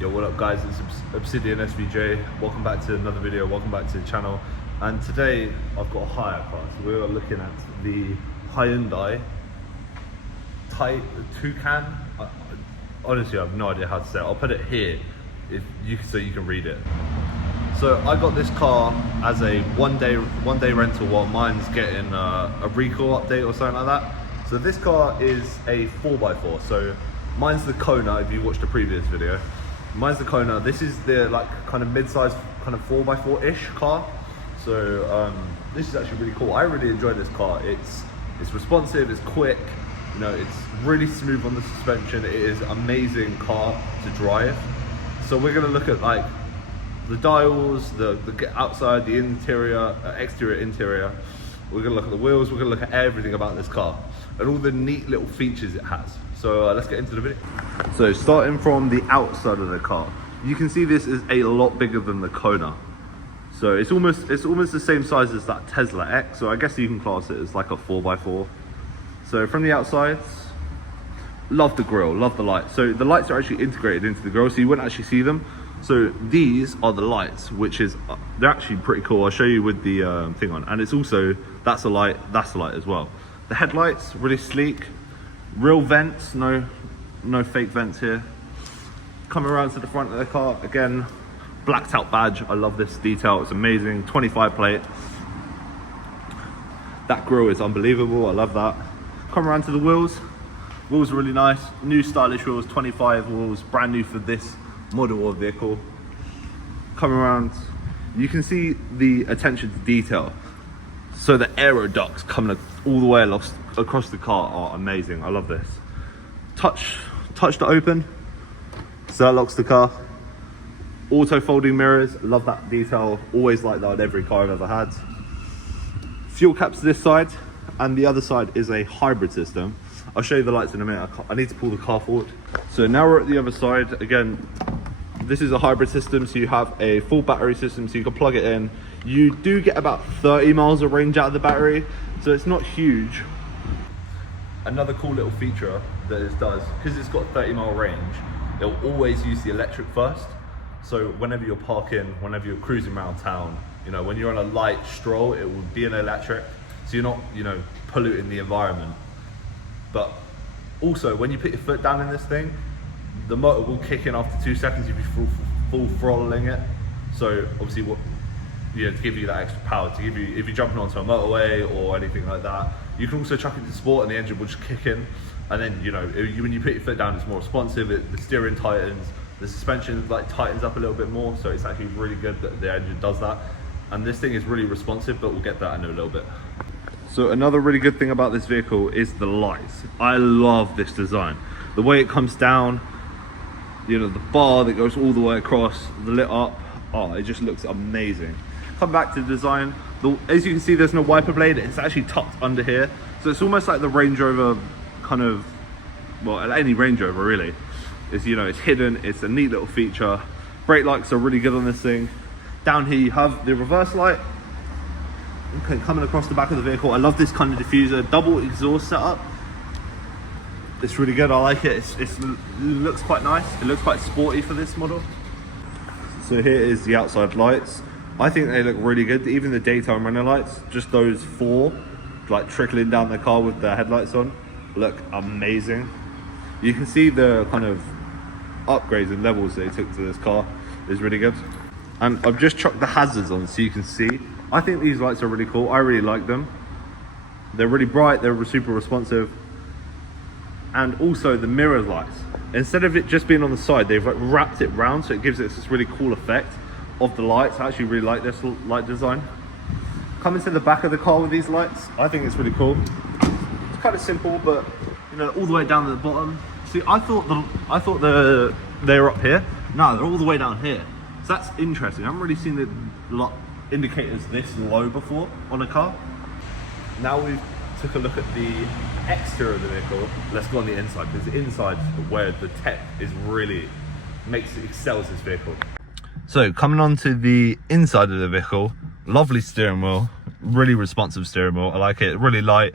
Yo, what up guys, it's Obsidian SVJ. Welcome back to another video, welcome back to the channel. And today I've got a hire car. So we're looking at the Hyundai Tucson. Honestly, I have no idea how to say it. I'll put it here so you can read it. So I got this car as a one day rental while mine's getting a recall update or something like that. So this car is a 4x4. So mine's the Kona, if you watched the previous video. Mine's the Kona. This is the like kind of mid-sized kind of 4x4-ish car. So this is actually really cool. I really enjoy this car. It's responsive, it's quick, you know, it's really smooth on the suspension. It is an amazing car to drive. So we're gonna look at like the dials, the outside, the interior, exterior, interior. We're gonna look at the wheels. We're gonna look at everything about this car and all the neat little features it has. So let's get into the video. So starting from the outside of the car, you can see this is a lot bigger than the Kona. So it's almost the same size as that Tesla X. So I guess you can class it as like a 4x4. So from the outside, love the grille, love the lights. So the lights are actually integrated into the grille, so you wouldn't actually see them. So these are the lights, which is, they're actually pretty cool. I'll show you with the thing on. And it's also, that's a light as well. The headlights, really sleek. Real vents, no fake vents here. Coming around to the front of the car, again, blacked out badge. I love this detail, it's amazing. 25 plate. That grille is unbelievable, I love that. Come around to the wheels. Wheels are really nice. New stylish wheels, 25 wheels, brand new for this model of vehicle. Coming around, you can see the attention to detail. So the aero ducts coming all the way across the car are amazing. I love this. Touch to open, so that locks the car. Auto folding mirrors, love that detail. Always like that on every car I've ever had. Fuel caps this side, and the other side is a hybrid system. I'll show you the lights in a minute. I need to pull the car forward. So now we're at the other side. Again, this is a hybrid system, so you have a full battery system, so you can plug it in. You do get about 30 miles of range out of the battery, so it's not huge. Another cool little feature that it does, because it's got a 30-mile range, it'll always use the electric first. So whenever you're parking, whenever you're cruising around town, you know, when you're on a light stroll, it will be an electric, so you're not, you know, polluting the environment. But also, when you put your foot down in this thing, the motor will kick in after 2 seconds if you're full throttling it. So obviously, to give you that extra power, to give you, if you're jumping onto a motorway or anything like that, you can also chuck it to sport and the engine will just kick in. And then, you know, when you put your foot down, it's more responsive. The steering tightens, the suspension like tightens up a little bit more. So it's actually really good that the engine does that. And this thing is really responsive, but we'll get that in a little bit. So another really good thing about this vehicle is the lights. I love this design. The way it comes down, you know, the bar that goes all the way across, the lit up, oh, it just looks amazing. Come back to the design. As you can see, there's no wiper blade. It's actually tucked under here. So it's almost like the Range Rover kind of, well, any Range Rover really. It's, you know, it's hidden, it's a neat little feature. Brake lights are really good on this thing. Down here you have the reverse light. Okay, coming across the back of the vehicle. I love this kind of diffuser, double exhaust setup. It's really good, I like it. It looks quite nice. It looks quite sporty for this model. So here is the outside lights. I think they look really good. Even the daytime running lights, just those four, like trickling down the car with the headlights on, look amazing. You can see the kind of upgrades and levels they took to this car is really good. And I've just chucked the hazards on so you can see. I think these lights are really cool. I really like them. They're really bright, they're super responsive. And also the mirror lights. Instead of it just being on the side, they've like wrapped it round, so it gives it this really cool effect of the lights. I actually really like this light design. Coming to the back of the car with these lights, I think it's really cool. It's kind of simple, but you know, all the way down to the bottom. See, I thought they're up here. No, they're all the way down here. So that's interesting. I haven't really seen the indicators this low before on a car. Now we've took a look at the exterior of the vehicle. Let's go on the inside, because the inside is where the tech is really excels this vehicle. So coming on to the inside of the vehicle, lovely steering wheel, really responsive steering wheel. I like it, really light,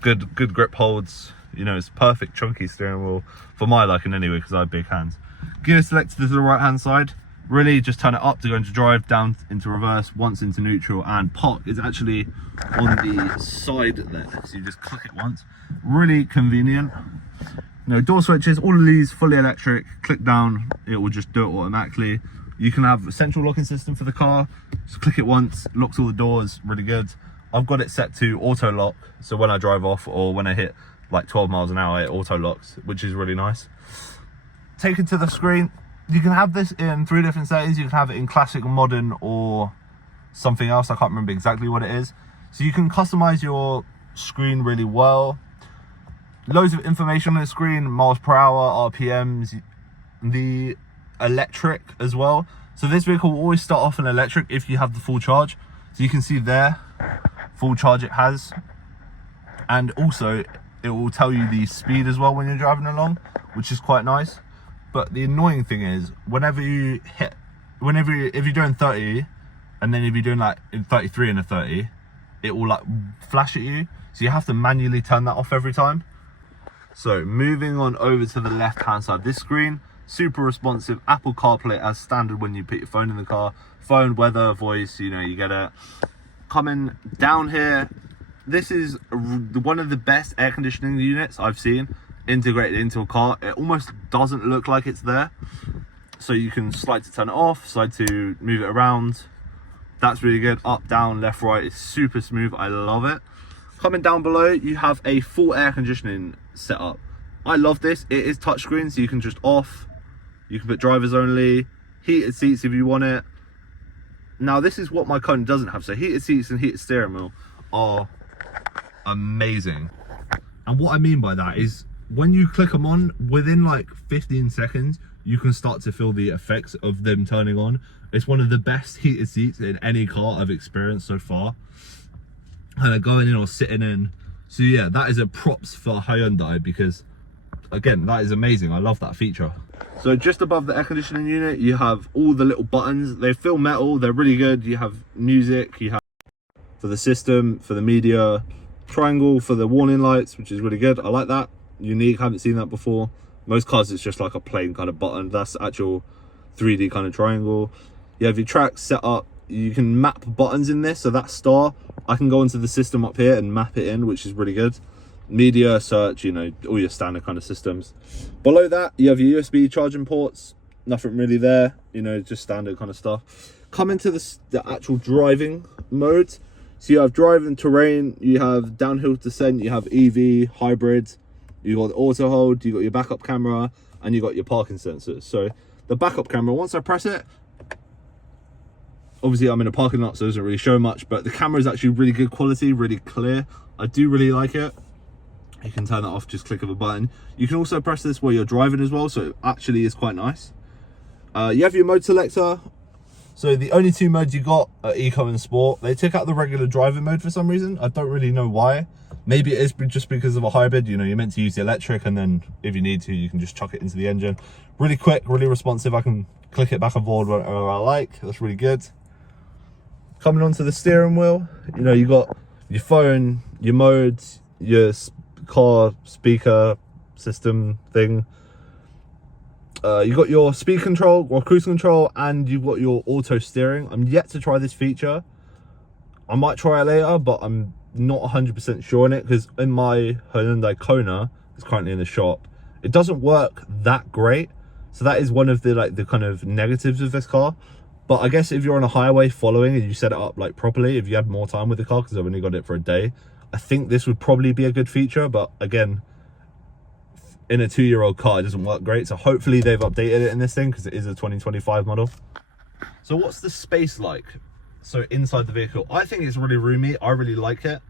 good grip holds. You know, it's perfect chunky steering wheel for my liking anyway, because I have big hands. Gear selector to the right hand side. Really just turn it up to go into drive, down into reverse, once into neutral, and park is actually on the side there. So you just click it once. Really convenient. You know, door switches, all of these fully electric. Click down, it will just do it automatically. You can have a central locking system for the car. Just click it once, locks all the doors, really good. I've got it set to auto lock, so when I drive off or when I hit like 12 miles an hour, it auto locks, which is really nice. Take it to the screen. You can have this in 3 different settings. You can have it in classic, modern, or something else. I can't remember exactly what it is. So you can customize your screen really well. Loads of information on the screen, miles per hour, RPMs, the electric as well. So this vehicle will always start off in electric if you have the full charge. So you can see there, full charge it has. And also it will tell you the speed as well when you're driving along, which is quite nice. But the annoying thing is, if you're doing 30, and then if you're doing like in 33 and a 30, it will like flash at you. So you have to manually turn that off every time. So moving on over to the left hand side, this screen, super responsive, Apple CarPlay as standard when you put your phone in the car. Phone, weather, voice, you know, you get it. Coming down here, this is one of the best air conditioning units I've seen integrated into a car. It almost doesn't look like it's there, so you can slide to turn it off, slide to move it around. That's really good. Up, down, left, right, it's super smooth. I love it. Coming down below, you have a full air conditioning setup. I love this. It is touchscreen, so you can just off, you can put drivers only, heated seats if you want it. Now this is what my Kona doesn't have. So heated seats and heated steering wheel are amazing. And what I mean by that is, when you click them on, within like 15 seconds, you can start to feel the effects of them turning on. It's one of the best heated seats in any car I've experienced so far. And going in or sitting in. So yeah, that is a props for Hyundai, because again, that is amazing. I love that feature. So just above the air conditioning unit, you have all the little buttons. They feel metal, they're really good. You have music, you have for the system, for the media, triangle for the warning lights, which is really good. I like that. Unique, haven't seen that before. Most cars it's just like a plain kind of button. That's actual 3D kind of triangle. You have your tracks set up. You can map buttons in this, so that star, I can go into the system up here and map it in, which is really good. Media, search, you know, all your standard kind of systems. Below that, you have your USB charging ports. Nothing really there, you know, just standard kind of stuff. Come into the actual driving mode. So you have drive and terrain, you have downhill descent, you have EV, hybrid, you got auto hold, you got your backup camera, and you got your parking sensors. So the backup camera, once I press it, obviously I'm in a parking lot, so it doesn't really show much, but the camera is actually really good quality, really clear. I do really like it. You can turn that off, just click of a button. You can also press this while you're driving as well, so it actually is quite nice. You have your mode selector. So the only 2 modes you got are Eco and Sport. They took out the regular driving mode for some reason. I don't really know why. Maybe it is just because of a hybrid. You know, you're meant to use the electric, and then if you need to, you can just chuck it into the engine. Really quick, really responsive. I can click it back and forward whenever I like. That's really good. Coming onto the steering wheel, you know, you got your phone, your modes, your car speaker system thing. You got your speed control or cruise control, and you've got your auto steering. I'm yet to try this feature. I might try it later, but I'm not 100% sure on it, because in my Hyundai Kona, it's currently in the shop, it doesn't work that great. So that is one of the kind of negatives of this car. But I guess if you're on a highway following and you set it up like properly, if you had more time with the car, because I've only got it for a day, I think this would probably be a good feature. But again, in a 2-year-old car, it doesn't work great. So hopefully they've updated it in this thing, because it is a 2025 model. So what's the space like? So inside the vehicle, I think it's really roomy. I really like it.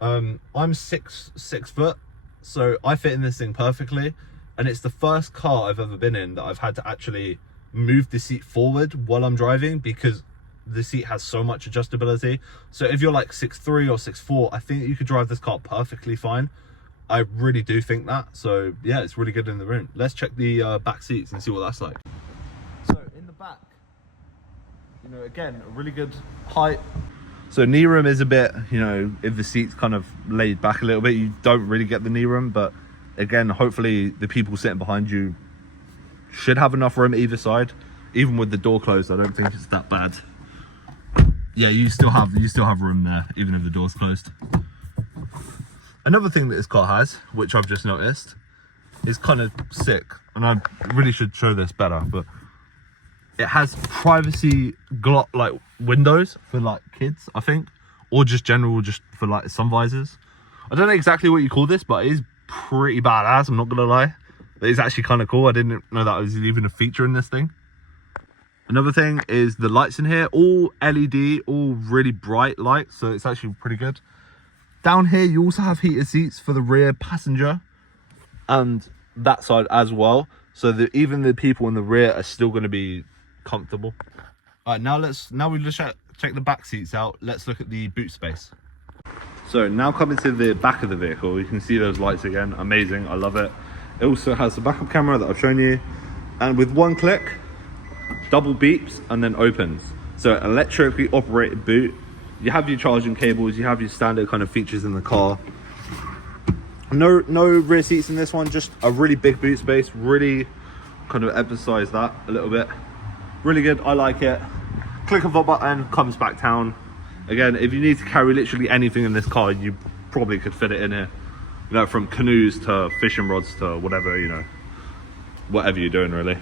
I'm 6 foot, so I fit in this thing perfectly. And it's the first car I've ever been in that I've had to actually move the seat forward while I'm driving, because the seat has so much adjustability. So if you're like 6'3" or 6'4", I think you could drive this car perfectly fine. I really do think that. So yeah, it's really good in the room. Let's check the back seats and see what that's like. So in the back, you know, again, a really good height. So knee room is a bit, you know, if the seat's kind of laid back a little bit, you don't really get the knee room. But again, hopefully the people sitting behind you Should have enough room either side. Even with the door closed, I don't think it's that bad. Yeah, you still have room there, even if the door's closed. Another thing that this car has, which I've just noticed, is kind of sick, and I really should show this better, but it has privacy like windows for like kids, I think, or just general, just for like sun visors. I don't know exactly what you call this, but it is pretty badass, I'm not gonna lie. It's actually kind of cool. I didn't know that was even a feature in this thing. Another thing is the lights in here, all LED, all really bright lights, so it's actually pretty good. Down here, you also have heated seats for the rear passenger and that side as well, so that even the people in the rear are still going to be comfortable. All right, now we just check the back seats out. Let's look at the boot space. So now coming to the back of the vehicle, you can see those lights again. Amazing, I love it. It also has the backup camera that I've shown you, and with one click, double beeps and then opens. So electrically operated boot. You have your charging cables, you have your standard kind of features in the car. No rear seats in this one, just a really big boot space. Really kind of emphasize that a little bit. Really good, I like it. Click of a button, comes back down. Again, if you need to carry literally anything in this car, you probably could fit it in here. You know, from canoes to fishing rods to whatever, you know, whatever you're doing really.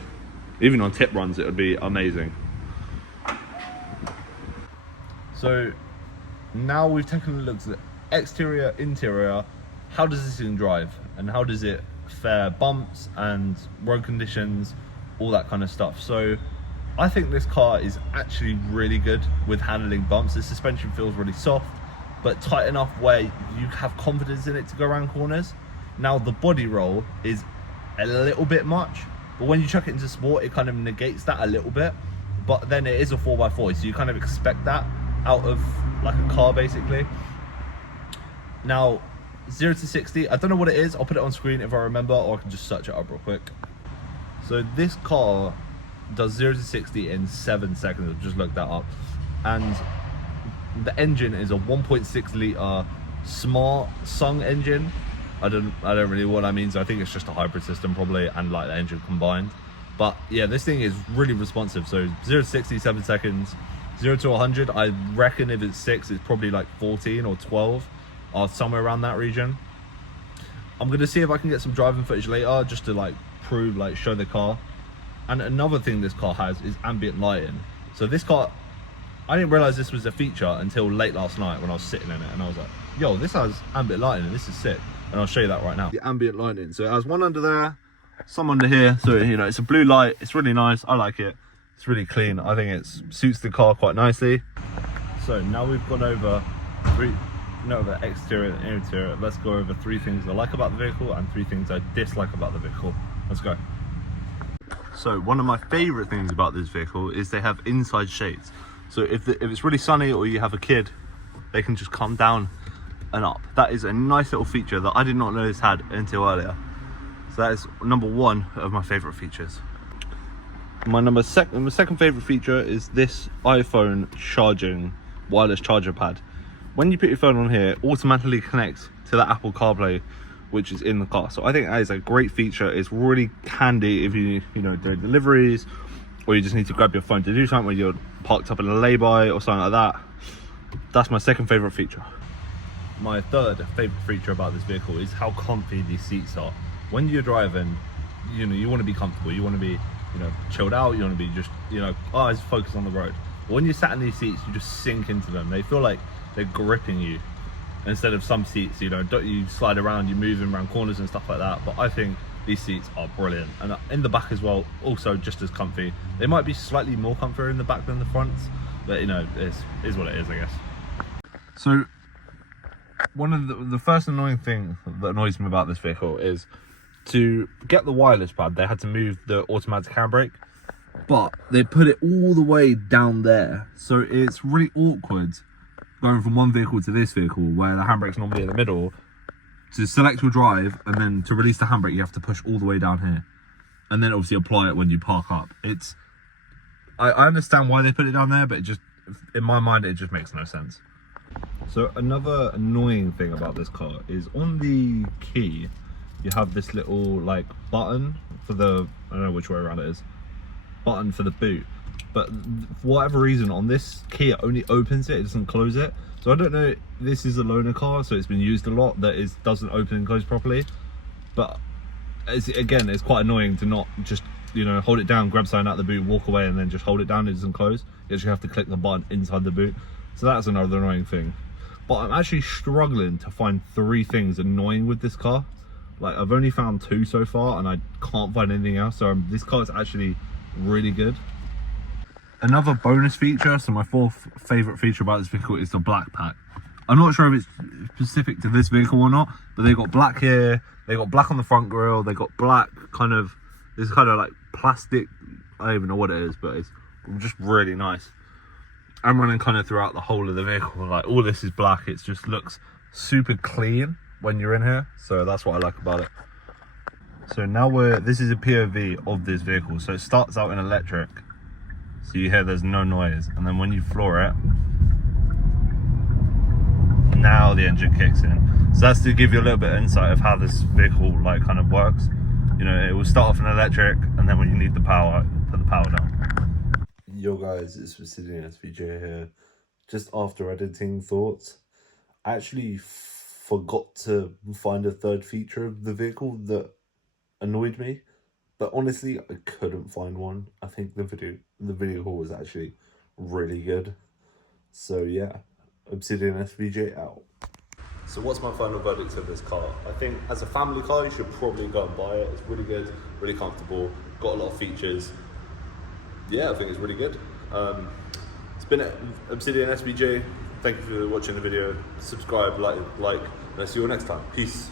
Even on tip runs, it would be amazing. So now we've taken a look at the exterior, interior. How does this thing drive, and how does it fare bumps and road conditions, all that kind of stuff. So I think this car is actually really good with handling bumps. The suspension feels really soft, but tight enough where you have confidence in it to go around corners. Now the body roll is a little bit much, but when you chuck it into sport, it kind of negates that a little bit. But then it is a 4x4, so you kind of expect that out of like a car basically. Now 0 to 60, I don't know what it is. I'll put it on screen if I remember, or I can just search it up real quick. So this car does 0 to 60 in 7 seconds. I've just looked that up, and the engine is a 1.6 litre smart sung engine. I don't really know what that means. I think it's just a hybrid system probably, and like the engine combined. But yeah, this thing is really responsive. So 0 to 60, 7 seconds. 0 to 100, I reckon if it's 6, it's probably like 14 or 12, or somewhere around that region. I'm gonna see if I can get some driving footage later, just to like prove, like show the car. And another thing this car has is ambient lighting. So this car, I didn't realize this was a feature until late last night when I was sitting in it, and I was like, yo, this has ambient lighting and this is sick. And I'll show you that right now. The ambient lighting, so it has one under there, some under here, so you know, it's a blue light. It's really nice, I like it. It's really clean. I think it suits the car quite nicely. So now we've gone over exterior and interior. Let's go over 3 things I like about the vehicle and 3 things I dislike about the vehicle. Let's go. So one of my favorite things about this vehicle is they have inside shades. So if it's really sunny or you have a kid, they can just come down and up. That is a nice little feature that I did not know this had until earlier. So that is number 1 of my favorite features. My second favorite feature is this iPhone charging wireless charger pad. When you put your phone on here, it automatically connects to the Apple CarPlay, which is in the car. So I think that is a great feature. It's really handy if you know, doing deliveries, or you just need to grab your phone to do something when you're parked up in a lay-by or something like that. That's my second favorite feature. My third favorite feature about this vehicle is how comfy these seats are. When you're driving, you know, you want to be comfortable. You want to be, you know, chilled out. You want to be just, you know, eyes focused on the road. But when you're sat in these seats, you just sink into them. They feel like they're gripping you, instead of some seats, you know, you slide around, you're moving around corners and stuff like that. But I think these seats are brilliant, and in the back as well, also just as comfy. They might be slightly more comfy in the back than the fronts, but you know, it is what it is, I guess. So one of the first annoying thing that annoys me about this vehicle is, to get the wireless pad, they had to move the automatic handbrake, but they put it all the way down there, so it's really awkward going from one vehicle to this vehicle where the handbrake's normally in the middle. To select your drive and then to release the handbrake, you have to push all the way down here, and then obviously apply it when you park up. I understand why they put it down there, but it just, in my mind, it just makes no sense. So another annoying thing about this car is on the key, you have this little like button for the, I don't know which way around it is, button for the boot. But for whatever reason on this key, it only opens it, it doesn't close it. So I don't know, this is a loaner car, so it's been used a lot, that it doesn't open and close properly. But again, it's quite annoying to not just, you know, hold it down, grab something out of the boot, walk away, and then just hold it down, it doesn't close. You actually have to click the button inside the boot. So that's another annoying thing. But I'm actually struggling to find 3 things annoying with this car. Like, I've only found 2 so far, and I can't find anything else. So this car is actually really good. Another bonus feature, so my 4th favorite feature about this vehicle is the black pack. I'm not sure if it's specific to this vehicle or not, but they got black here, they got black on the front grille, they got black kind of, this kind of like plastic, I don't even know what it is, but it's just really nice. I'm running kind of throughout the whole of the vehicle, like all this is black, it just looks super clean when you're in here, so that's what I like about it. So now this is a POV of this vehicle, so it starts out in electric. So you hear there's no noise, and then when you floor it, now the engine kicks in. So that's to give you a little bit of insight of how this vehicle like kind of works. You know, it will start off in electric, and then when you need the power, put the power down. Yo guys, it's Brazilian SVJ here. Just after editing thoughts, I actually forgot to find a 3rd feature of the vehicle that annoyed me. But honestly, I couldn't find one. I think the video haul was actually really good. So yeah, Obsidian SVJ out. So what's my final verdict of this car? I think as a family car, you should probably go and buy it. It's really good, really comfortable, got a lot of features. Yeah, I think it's really good. It's been Obsidian SVJ. Thank you for watching the video. Subscribe, like, and I'll see you all next time. Peace.